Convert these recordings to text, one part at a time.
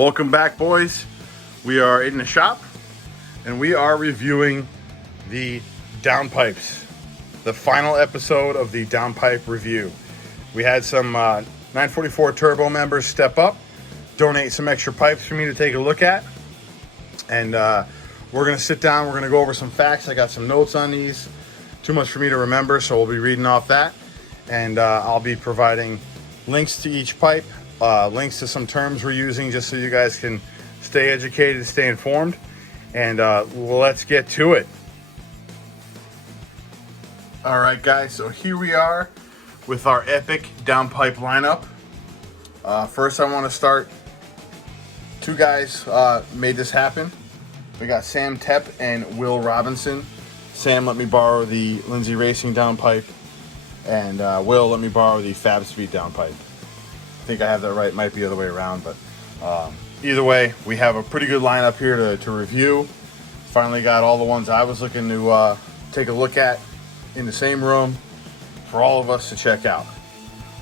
Welcome back, boys. We are in the shop and we are reviewing the downpipes, the final episode of the downpipe review. We had some 944 Turbo members step up, donate some extra pipes for me to take a look at, and we're going to sit down, we're going to go over some facts. I got some notes on these, too much for me to remember, so we'll be reading off that, and I'll be providing links to each pipe, links to some terms we're using, just so you guys can stay educated, stay informed, and let's get to it. All right, guys, so here we are with our epic downpipe lineup. First, I want to start, two guys made this happen. We got Sam Tepp and Will Robinson. Sam let me borrow the Lindsey Racing downpipe, and Will let me borrow the Fabspeed downpipe. I think I have that right. Might be the other way around, but either way, we have a pretty good lineup here to review. Finally got all the ones I was looking to take a look at in the same room for all of us to check out.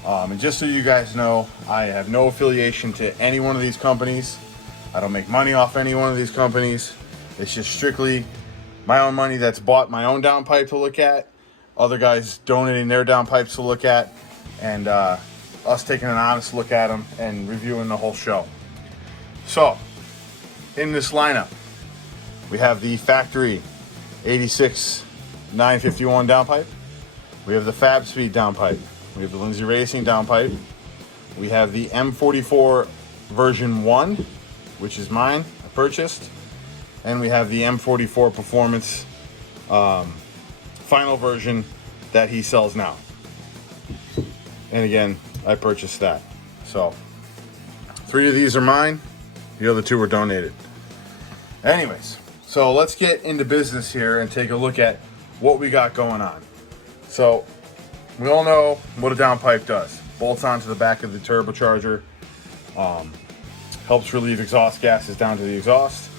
And just so you guys know, I have no affiliation to any one of these companies. I don't make money off any one of these companies. It's just strictly my own money that's bought my own downpipe to look at, other guys donating their downpipes to look at, and us taking an honest look at them and reviewing the whole show. So, in this lineup, we have the factory 86 951 downpipe. We have the Fabspeed downpipe. We have the Lindsey Racing downpipe. We have the M44 version 1, which is mine, I purchased. And we have the M44 Performance final version that he sells now. And again, I purchased that. So, 3 of these are mine. The other 2 were donated. Anyways, so let's get into business here and take a look at what we got going on. So, we all know what a downpipe does. Bolts onto the back of the turbocharger. Helps relieve exhaust gases down to the exhaust.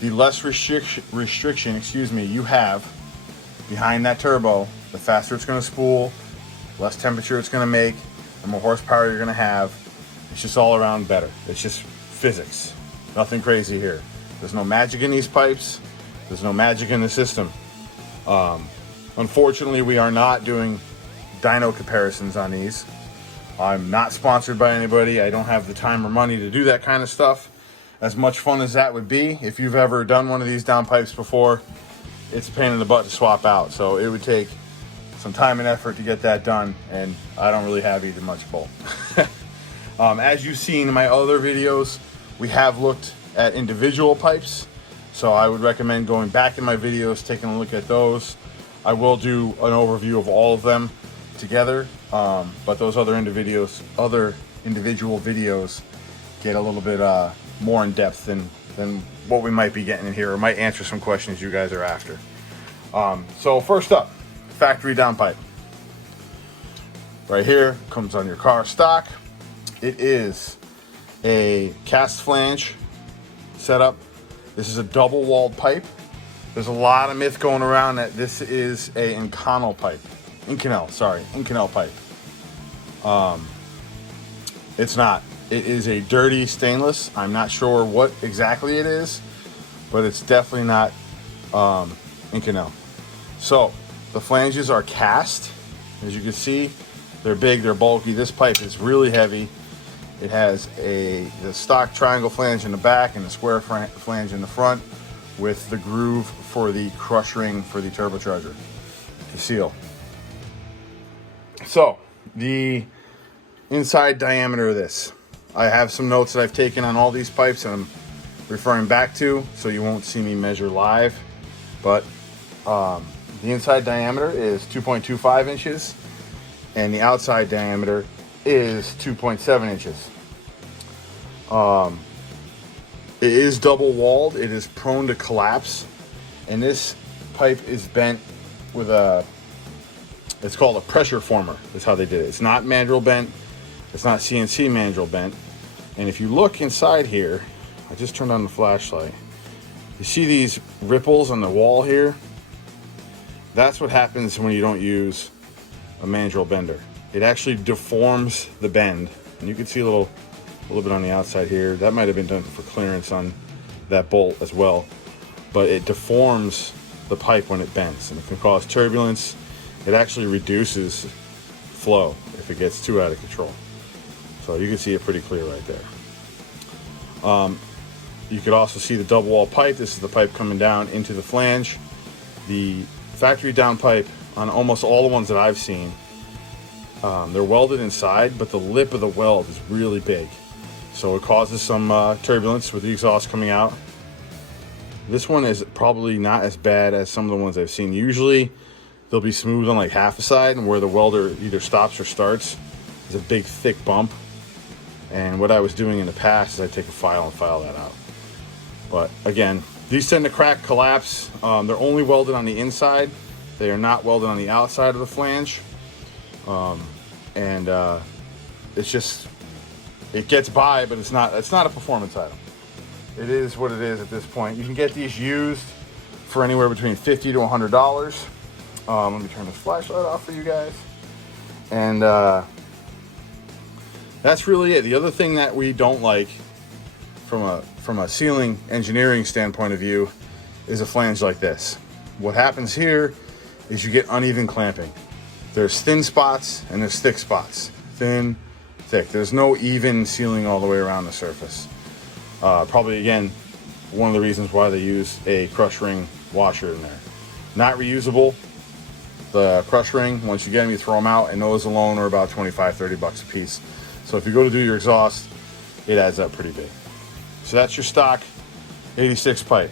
The less restriction you have behind that turbo, the faster it's going to spool, less temperature it's going to make, the more horsepower you're going to have. It's just all around better. It's just physics. Nothing crazy here. There's no magic in these pipes. There's no magic in the system. Unfortunately, we are not doing dyno comparisons on these. I'm not sponsored by anybody. I don't have the time or money to do that kind of stuff. As much fun as that would be, if you've ever done one of these downpipes before, it's a pain in the butt to swap out. So it would take some time and effort to get that done, and I don't really have either much bolt. As you've seen in my other videos, we have looked at individual pipes, so I would recommend going back in my videos, taking a look at those. I will do an overview of all of them together, but those other individual videos get a little bit more in depth than what we might be getting in here, or might answer some questions you guys are after. So first up, factory downpipe. Right here, comes on your car stock. It is a cast flange setup. This is a double walled pipe. There's a lot of myth going around that this is a Inconel pipe. Inconel pipe. It's not. It is a dirty stainless. I'm not sure what exactly it is, but it's definitely not Inconel. So, the flanges are cast. As you can see, they're big, they're bulky. This pipe is really heavy. It has the stock triangle flange in the back and the square flange in the front, with the groove for the crush ring for the turbocharger to seal. So, the inside diameter of this. I have some notes that I've taken on all these pipes and I'm referring back to, so you won't see me measure live. But the inside diameter is 2.25 inches and the outside diameter is 2.7 inches. It is double walled. It is prone to collapse, and this pipe is bent with it's called a pressure former. That's how they did it. It's not mandrel bent. It's not CNC mandrel bent. And if you look inside here, I just turned on the flashlight. You see these ripples on the wall here? That's what happens when you don't use a mandrel bender. It actually deforms the bend, and you can see a little a little bit on the outside here. That might have been done for clearance on that bolt as well, but it deforms the pipe when it bends, and it can cause turbulence. It actually reduces flow if it gets too out of control. So you can see it pretty clear right there. You could also see the double wall pipe. This is the pipe coming down into the flange. The factory downpipe, on almost all the ones that I've seen, they're welded inside, but the lip of the weld is really big. So it causes some turbulence with the exhaust coming out. This one is probably not as bad as some of the ones I've seen. Usually they'll be smooth on like half a side, and where the welder either stops or starts is a big thick bump. And what I was doing in the past is I take a file and file that out. But again, these tend to crack, collapse. They're only welded on the inside. They are not welded on the outside of the flange. It's just, it gets by, but it's not a performance item. It is what it is at this point. You can get these used for anywhere between $50 to $100. Let me turn this flashlight off for you guys. And that's really it. The other thing that we don't like from a sealing engineering standpoint of view is a flange like this. What happens here is you get uneven clamping. There's thin spots and there's thick spots. Thin, thick. There's no even sealing all the way around the surface. Probably, again, one of the reasons why they use a crush ring washer in there. Not reusable. The crush ring, once you get them, you throw them out, and those alone are about 25, 30 bucks a piece. So if you go to do your exhaust, it adds up pretty big. So that's your stock 86 pipe.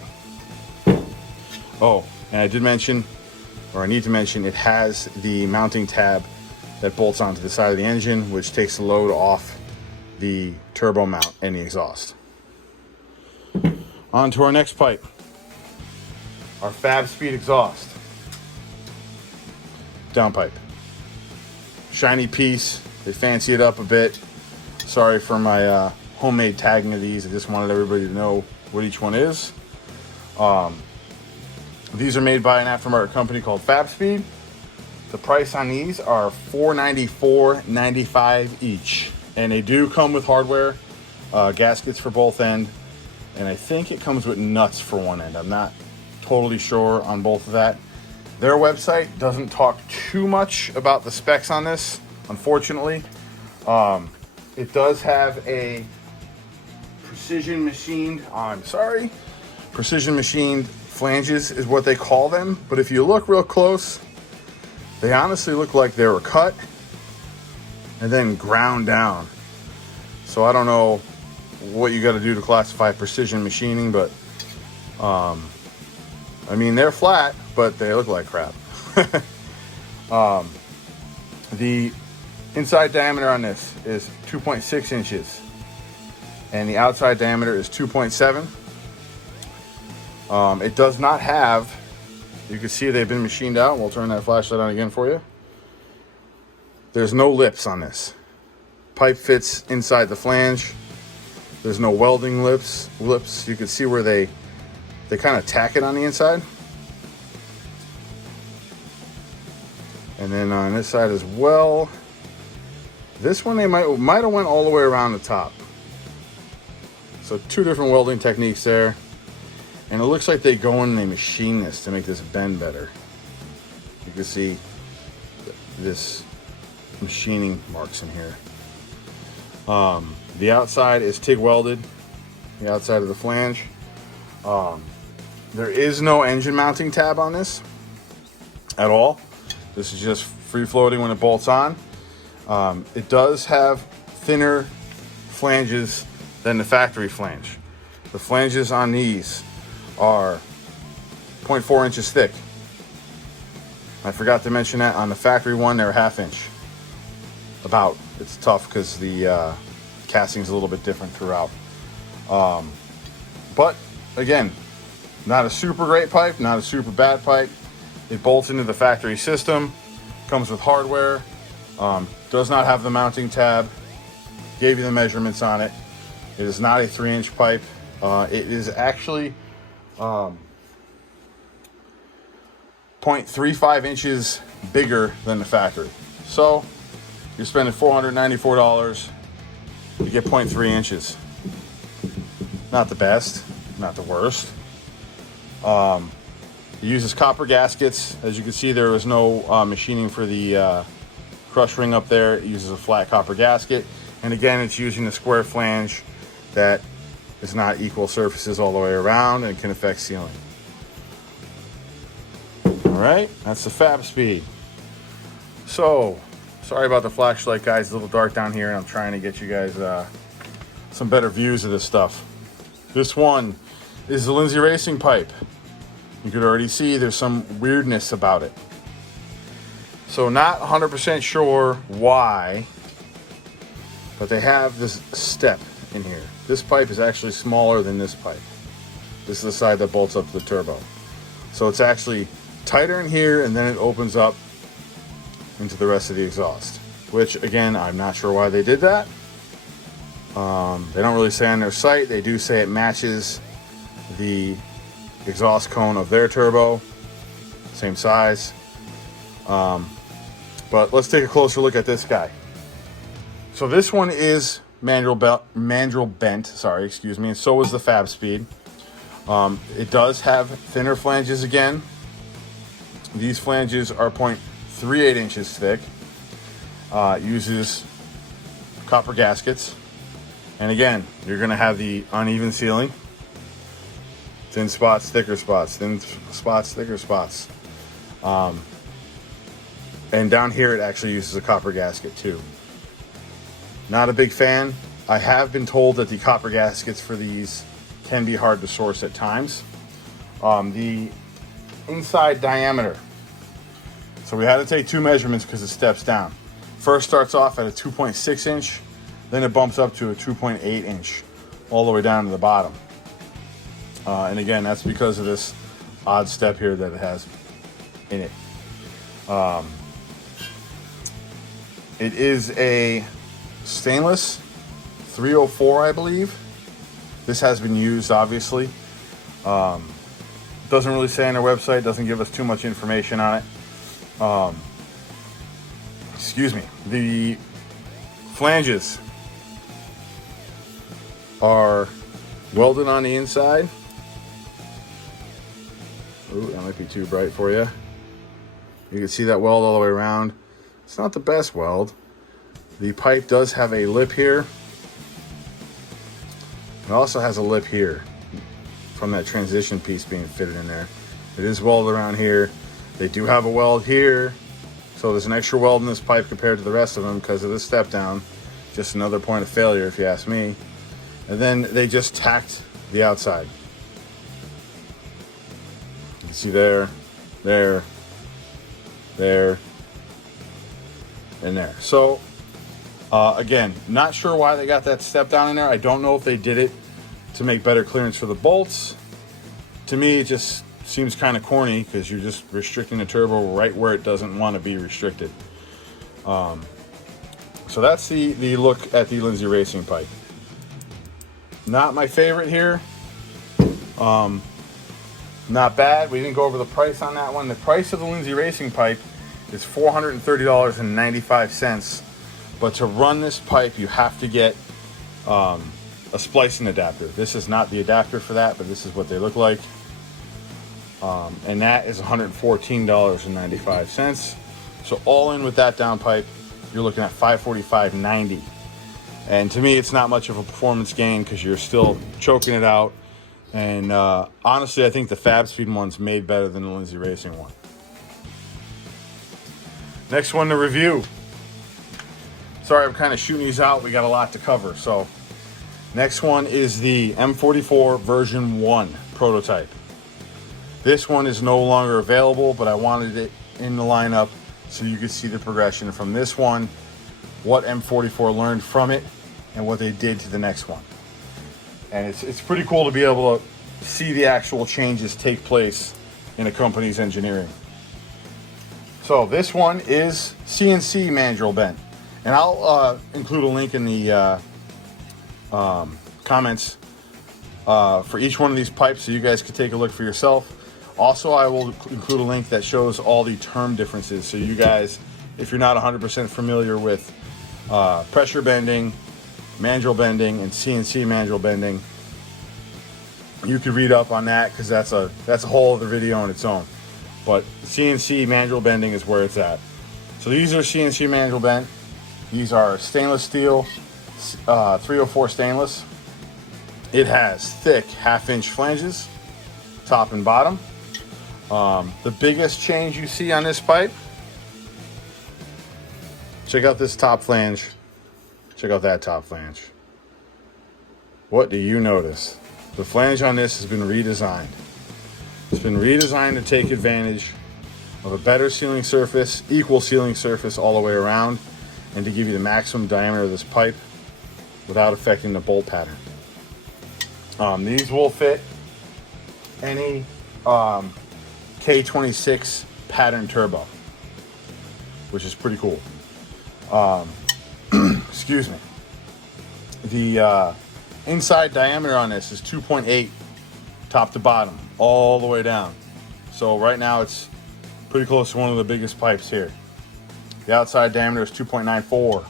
Oh, and I did mention, or I need to mention, it has the mounting tab that bolts onto the side of the engine, which takes the load off the turbo mount and the exhaust. On to our next pipe, our Fabspeed exhaust downpipe. Shiny piece. They fancy it up a bit. Sorry for my homemade tagging of these. I just wanted everybody to know what each one is. These are made by an aftermarket company called Fabspeed. The price on these are $494.95 each, and they do come with hardware, gaskets for both end, and I think it comes with nuts for one end. I'm not totally sure on both of that. Their website doesn't talk too much about the specs on this, unfortunately. It does have a precision machined flanges is what they call them, but if you look real close, they honestly look like they were cut and then ground down. So I don't know what you got to do to classify precision machining, but I mean, they're flat, but they look like crap. The inside diameter on this is 2.6 inches, and the outside diameter is 2.7. It does not have, you can see they've been machined out. We'll turn that flashlight on again for you. There's no lips on this. Pipe fits inside the flange. There's no welding lips. You can see where they kind of tack it on the inside. And then on this side as well, this one they might have went all the way around the top. So two different welding techniques there. And it looks like they go in and they machine this to make this bend better. You can see this machining marks in here. The outside is TIG welded, the outside of the flange. There is no engine mounting tab on this at all. This is just free floating when it bolts on. It does have thinner flanges than the factory flange. The flanges on these are 0.4 inches thick. I forgot to mention that on the factory one, they're a ½ inch. About. It's tough because the casting is a little bit different throughout. But again, not a super great pipe, not a super bad pipe. It bolts into the factory system, comes with hardware, does not have the mounting tab, gave you the measurements on it. It is not a 3-inch pipe. It is actually 0.35 inches bigger than the factory. So you're spending $494 you get 0.3 inches. Not the best, not the worst. It uses copper gaskets. As you can see, there was no machining for the crush ring up there. It uses a flat copper gasket. And again, it's using a square flange that is not equal surfaces all the way around and can affect sealing. All right, that's the Fabspeed. So, sorry about the flashlight, guys. It's a little dark down here, and I'm trying to get you guys some better views of this stuff. This one is the Lindsey Racing pipe. You could already see there's some weirdness about it. So not 100% sure why, but they have this step in here. This pipe is actually smaller than this pipe. This is the side that bolts up to the turbo. So it's actually tighter in here, and then it opens up into the rest of the exhaust, which again, I'm not sure why they did that. They don't really say on their site. They do say it matches the exhaust cone of their turbo, same size. But let's take a closer look at this guy. So this one is Mandrel bent, sorry, excuse me, and so is the Fabspeed. It does have thinner flanges again. These flanges are 0.38 inches thick. Uses copper gaskets. And again, you're going to have the uneven sealing. Thin spots, thicker spots, thin spots, thicker spots. And down here, it actually uses a copper gasket too. Not a big fan. I have been told that the copper gaskets for these can be hard to source at times. The inside diameter. So we had to take two measurements because it steps down. First starts off at a 2.6 inch, then it bumps up to a 2.8 inch, all the way down to the bottom. And again, that's because of this odd step here that it has in it. It is a stainless 304, I believe. This has been used, obviously. Doesn't really say on their website, doesn't give us too much information on it. Excuse me. The flanges are welded on the inside. Ooh, that might be too bright for you. You can see that weld all the way around. It's not the best weld. The pipe does have a lip here. It also has a lip here from that transition piece being fitted in there. It is welded around here. They do have a weld here. So there's an extra weld in this pipe compared to the rest of them because of this step down. Just another point of failure if you ask me. And then they just tacked the outside. You can see there, there, there, and there. So again, not sure why they got that step down in there. I don't know if they did it to make better clearance for the bolts. To me, it just seems kind of corny because you're just restricting the turbo right where it doesn't want to be restricted. So that's the look at the Lindsey Racing pipe. Not my favorite here. Not bad. We didn't go over the price on that one. The price of the Lindsey Racing pipe is $430.95. But to run this pipe, you have to get a splicing adapter. This is not the adapter for that, but this is what they look like. And that is $114.95. So all in with that downpipe, you're looking at $545.90. And to me, it's not much of a performance gain because you're still choking it out. And honestly, I think the Fabspeed one's made better than the Lindsey Racing one. Next one to review. Sorry, I'm kind of shooting these out. We got a lot to cover. So next one is the M44 version 1 prototype. This one is no longer available, but I wanted it in the lineup so you could see the progression from this one, what M44 learned from it, and what they did to the next one. And it's pretty cool to be able to see the actual changes take place in a company's engineering. So this one is CNC mandrel bent. And I'll include a link in the comments for each one of these pipes so you guys can take a look for yourself. Also, I will include a link that shows all the term differences. So you guys, if you're not 100% familiar with pressure bending mandrel bending and CNC mandrel bending. You could read up on that because that's a whole other video on its own. But CNC mandrel bending is where it's at. So these are CNC mandrel bent. These are stainless steel, 304 stainless. It has thick 1/2 inch flanges, top and bottom. The biggest change you see on this pipe, check out this top flange, check out that top flange. What do you notice? The flange on this has been redesigned. It's been redesigned to take advantage of a better sealing surface, equal sealing surface all the way around, and to give you the maximum diameter of this pipe without affecting the bolt pattern. These will fit any K26 pattern turbo, which is pretty cool. Excuse me. The inside diameter on this is 2.8 top to bottom, all the way down. So right now it's pretty close to one of the biggest pipes here. The outside diameter is 2.94.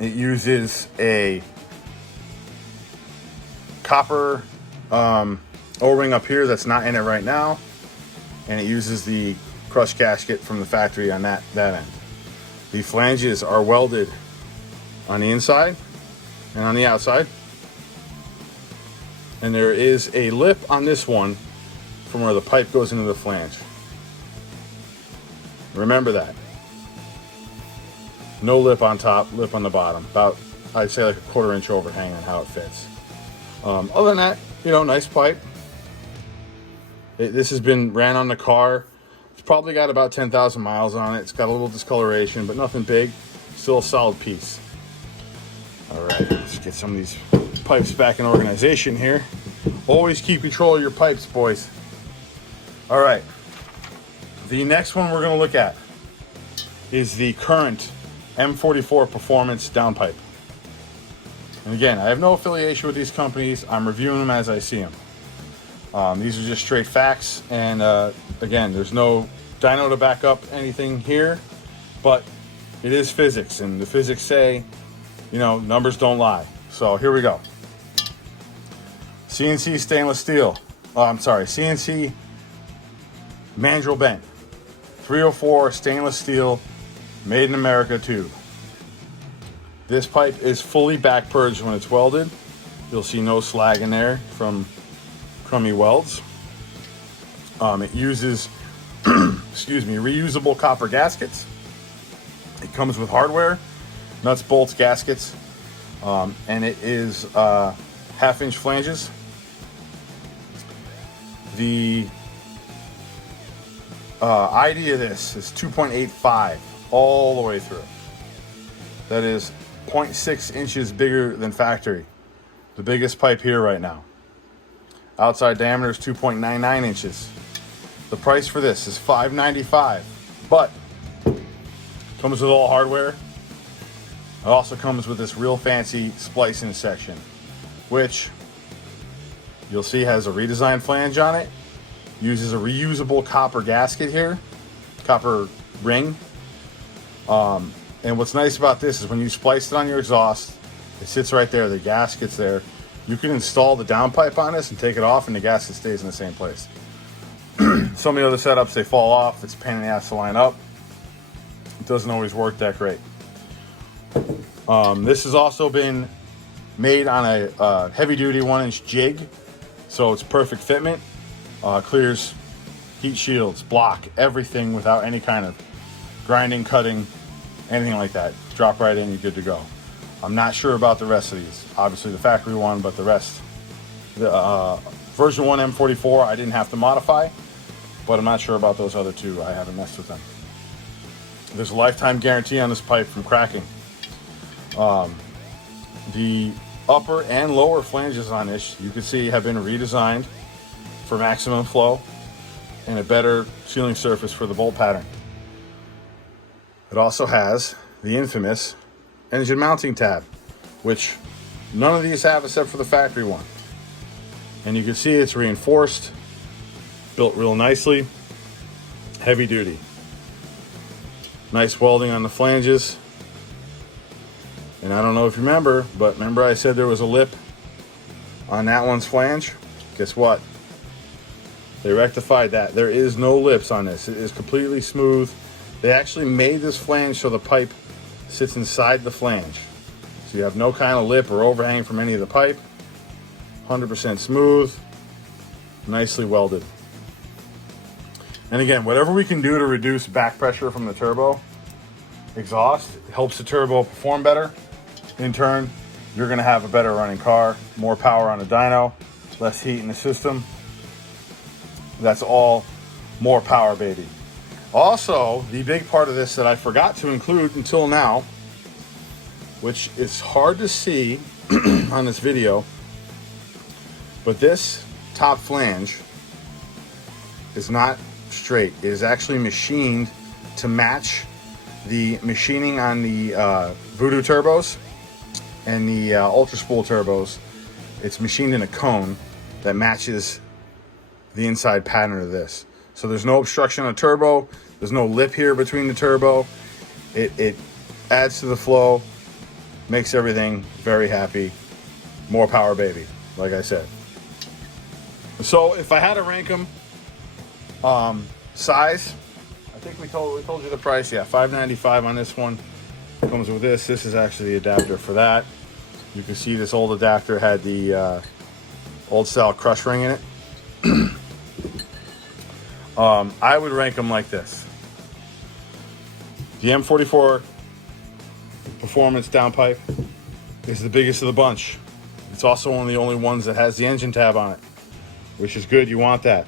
It uses a copper O-ring up here that's not in it right now, and it uses the crush gasket from the factory on that end. The flanges are welded on the inside and on the outside, and there is a lip on this one from where the pipe goes into the flange. Remember that. No lip on top, lip on the bottom. About, I'd say, like a 1/4 inch overhang on how it fits. Other than that, you know, nice pipe. This has been ran on the car. It's probably got about 10,000 miles on it. It's got a little discoloration, but nothing big. Still a solid piece. All right, let's get some of these pipes back in organization here. Always keep control of your pipes, boys. All right, the next one we're going to look at is the current M44 Performance Downpipe. And again, I have no affiliation with these companies. I'm reviewing them as I see them. These are just straight facts, and again, there's no dyno to back up anything here, but it is physics, and the physics say, you know, numbers don't lie. So here we go. CNC stainless steel. CNC mandrel bent. 304 stainless steel, made in America tube. This pipe is fully back purged when it's welded. You'll see no slag in there from crummy welds. It uses excuse me, reusable copper gaskets. It comes with hardware, nuts, bolts, gaskets, and it is 1/2 inch flanges. The ID of this is 2.85 all the way through. That is 0.6 inches bigger than factory. The biggest pipe here right now. Outside diameter is 2.99 inches. The price for this is $595, but comes with all hardware. It also comes with this real fancy splicing section, which you'll see has a redesigned flange on it. Uses a reusable copper gasket here, copper ring. And what's nice about this is when you splice it on your exhaust, it sits right there, the gasket's there. You can install the downpipe on this and take it off, and the gasket stays in the same place. Some of the other setups, they fall off. It's a pain in the ass to line up. It doesn't always work that great. This has also been made on a heavy-duty 1-inch jig, so it's perfect fitment. Clears heat shields, block, everything without any kind of grinding, cutting, anything like that. Drop right in, you're good to go. I'm not sure about the rest of these. Obviously the factory one, but the rest. The version 1 M44 I didn't have to modify, but I'm not sure about those other two. I haven't messed with them. There's a lifetime guarantee on this pipe from cracking. The upper and lower flanges on this, you can see, have been redesigned for maximum flow and a better sealing surface for the bolt pattern. It also has the infamous engine mounting tab, which none of these have except for the factory one. And you can see it's reinforced, built real nicely, heavy duty. Nice welding on the flanges. And I don't know if you remember, but remember I said there was a lip on that one's flange? Guess what? They rectified that. There is no lips on this. It is completely smooth. They actually made this flange so the pipe sits inside the flange. So you have no kind of lip or overhang from any of the pipe. 100% smooth. Nicely welded. And again, whatever we can do to reduce back pressure from the turbo exhaust helps the turbo perform better. In turn, you're going to have a better running car, more power on the dyno, less heat in the system. That's all more power, baby. Also, the big part of this that I forgot to include until now, which is hard to see on this video, but this top flange is not straight. It is actually machined to match the machining on the Voodoo turbos and the Ultra Spool turbos. It's machined in a cone that matches the inside pattern of this. So there's no obstruction on the turbo. There's no lip here between the turbo. It adds to the flow, makes everything very happy. More power, baby, like I said. So if I had to rank them, size, I think we told you the price. Yeah, $595 on this one. Comes with this. This is actually the adapter for that. You can see this old adapter had the old style crush ring in it. I would rank them like this. The M44 Performance Downpipe is the biggest of the bunch. It's also one of the only ones that has the engine tab on it, which is good. You want that.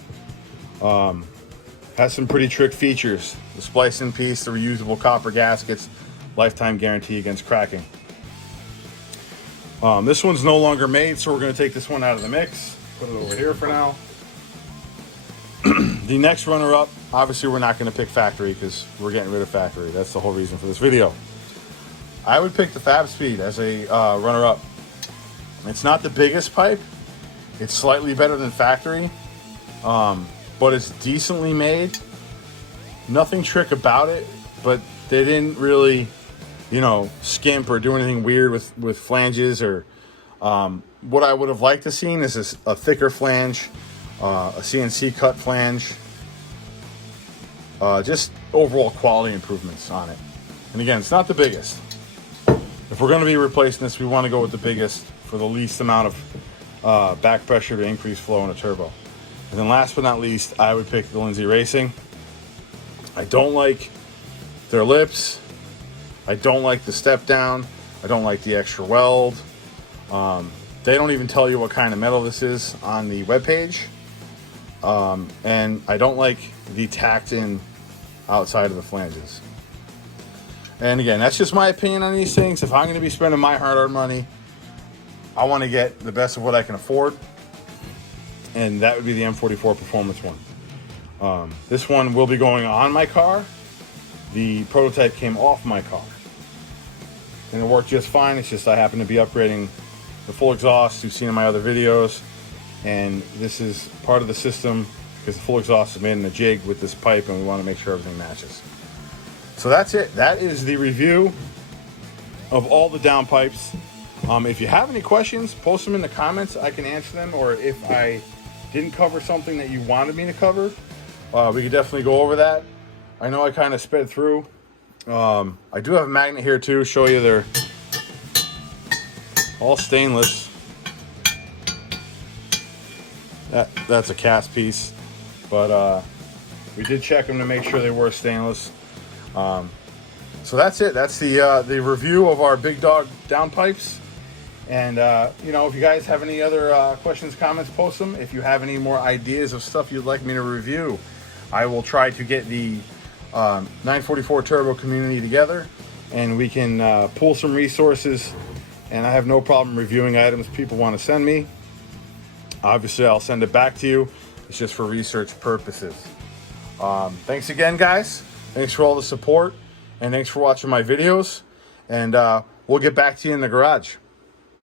Has some pretty trick features. The splice-in piece, the reusable copper gaskets, lifetime guarantee against cracking. This one's no longer made, so we're going to take this one out of the mix. Put it over here for now. The next runner-up, obviously we're not going to pick factory because we're getting rid of factory. That's the whole reason for this video. I would pick the Fabspeed as a runner-up. It's not the biggest pipe. It's slightly better than factory, but it's decently made. Nothing trick about it, but they didn't really, skimp or do anything weird with flanges or what I would have liked to seen is a thicker flange, a CNC cut flange, just overall quality improvements on it. And again, it's not the biggest. If we're going to be replacing this, we want to go with the biggest for the least amount of back pressure to increase flow in a turbo. And then last but not least, I would pick the Lindsey Racing. I don't like their lips. I don't like the step down. I don't like the extra weld. They don't even tell you what kind of metal this is on the webpage. And I don't like the tacked in outside of the flanges. And again, that's just my opinion on these things. If I'm going to be spending my hard-earned money, I want to get the best of what I can afford. And that would be the M44 Performance one. This one will be going on my car. The prototype came off my car. And it worked just fine. It's just I happen to be upgrading the full exhaust you've seen in my other videos. And this is part of the system because the full exhaust is made in a jig with this pipe and we want to make sure everything matches. So that's it. That is the review of all the downpipes. If you have any questions, post them in the comments. I can answer them. Or if I didn't cover something that you wanted me to cover, we could definitely go over that. I know I kind of sped through. I do have a magnet here too. Show you they're all stainless. That's a cast piece. But we did check them to make sure they were stainless. So that's it. That's the review of our big dog downpipes. And if you guys have any other questions, comments, post them. If you have any more ideas of stuff you'd like me to review, I will try to get the 944 Turbo community together and we can pull some resources. And I have no problem reviewing items people want to send me. Obviously, I'll send it back to you. It's just for research purposes. Thanks again, guys. Thanks for all the support. And thanks for watching my videos. And we'll get back to you in the garage.